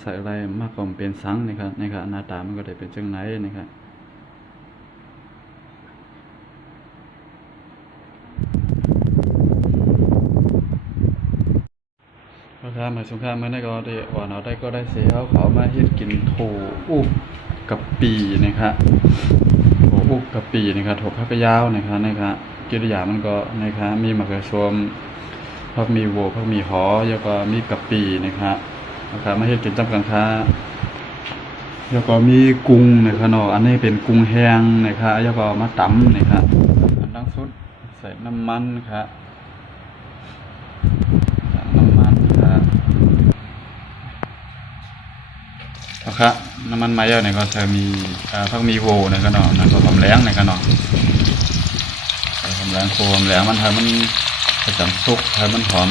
ใส่อะไรมากกว่าเป็นสังนะครับหน้าตามันก็ได้เป็นจังไหนนะครับนะครับมาสงครามเมื่อได้ก็ได้อ่อนเอาได้ก็ได้เสียเขามาเฮ็ดกินโถอุบกับปีนะครับโถอุบกับปีนะครับโถพักยาวนะครับกิริยามันก็นะครับมีมะเขือส้มพักมีโวพักมีหอแล้วก็มีกับปีนะครับมาเฮ็ดกินจำกันค้าแล้วก็มีกุ้งนะครับเนาะอันนี้เป็นกุ้งแห้งนะครับแล้วก็มาตำนะครับอันล่างสุดใส่น้ำมันครับน้ำมันครับน้ำมันมะเยอะเนี่ยก็จะมีพักมีโวนะครับเนาะแล้วก็หอมแหลงนะครับเนาะหอมแหลงโคหอมแหลงมันทำมันจะจำซุกให้มันหอ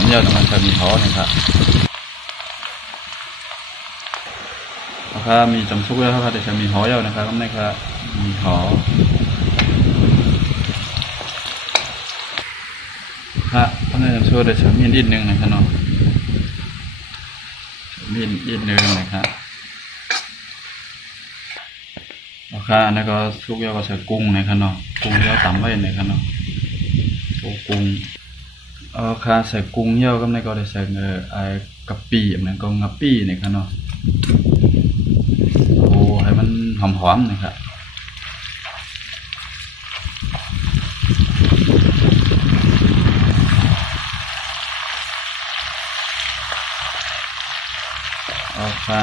มเยอะแต่มันจะมีหอนะครับมีจำซุกแล้วครับแต่จะมีหอเยอะนะครับก็นะครับมีหออันนี้จะช่วยได้ชั้นมีนิดนึงนะครับเนาะมีนิดนึงนะครับอันนี้ก็ซุกเยอะก็ใส่กุ้งนะครับเนาะกุ้งเยอะต่ำไว้นะครับเนาะกุ้งใส่กุ้งเยอะก็ในก็ได้ใส่กะปิเหมือนก็กะปินะครับเนาะให้มันหอมๆนะครับ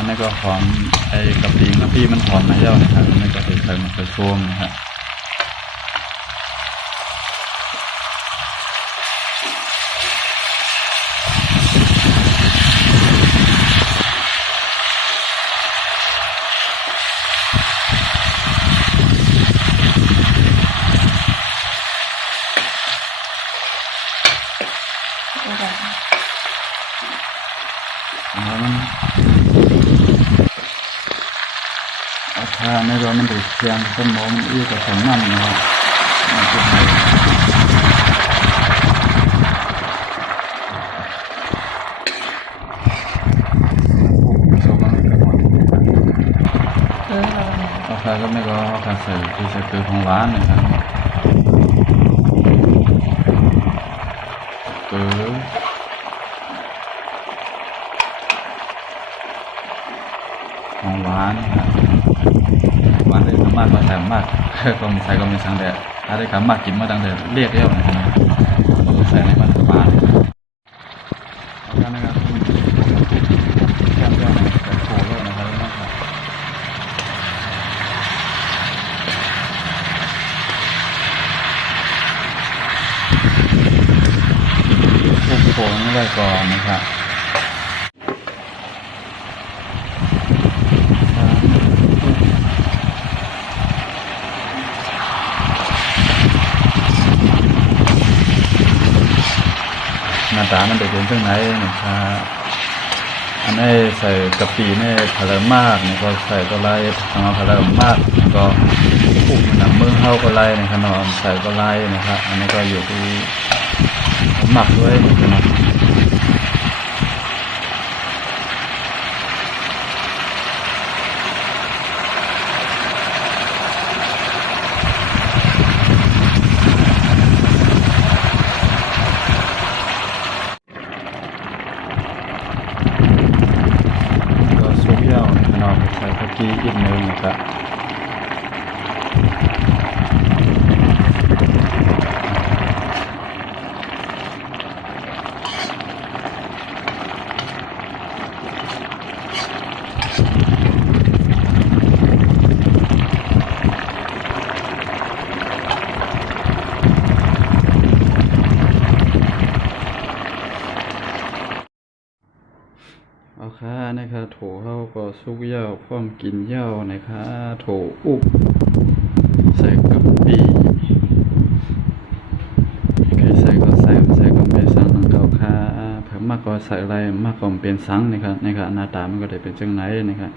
นี่ก็หอมกะปิมันหอมมาเยอะนะครับนี่ก็ใส่มะเขือส้มนะครับนี่ก็มันติดเชียงต้นโมมันอี้กับสมน้ำนะครับมันจะให้ก็ไม่ก็ใส่เกลือของร้านนะครับเกลือของร้านนะครับหวานได้คำมากก็แถมมากก็มีใส่ก็มีสังเดชถ้าได้คำมากกินมาดังเดชเรียกเรียวนะครับก็ใส่ในมันหวานนะครับแค่เรื่องแต่โชว์เลยนะครับโค้งนี่ไว้ก่อนนะครับหน้าตามันเด็ดเด่นตรงไหนนะครับอันนี้ใส่กะปินี่ทะเลมากนี่ก็ใส่ก็ไล่ทำเอาทะเลมากก็ปลูกหนังเมืองเฮาก็ไล่ในขนมใส่ก็ไล่นะครับอันนี้ก็อยู่ที่หมักด้วยนะครับใส่ผักชีอีกนึงนะครับนะครับโถเข้าก็ซุกเย่าพร้อมกินเย่านะครับโถอุบใส่กะปิใครใส่ก็ใส่ก็เป็นสังของเขาเพิ่มมากก็ใส่อะไรมากก็เป็นสังนะครับหน้าตามันก็ได้เป็นจังไหนนะครับ